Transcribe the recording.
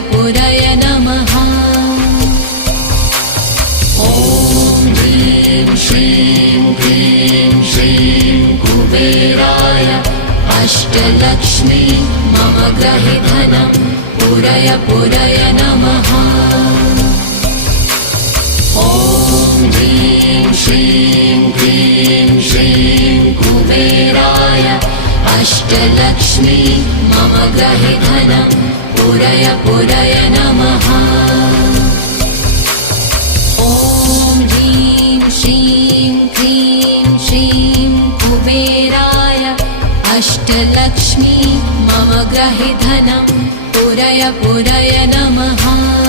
पुरय नमः। ॐ ह्रीं श्रीं क्लीं श्रीं कुबेराय अष्टलक्ष्मी मम गृहे धनं पुरय नमः। ॐ ह्रीं श्रीं क्लीं श्रीं कुबेराय अष्टलक्ष्मी मम गृहे धनं पुरय नमः। ॐ ह्रीं श्रीं क्लीं श्रीं कुबेराय अष्टलक्ष्मी मम गृहे धनं पुरय नमः।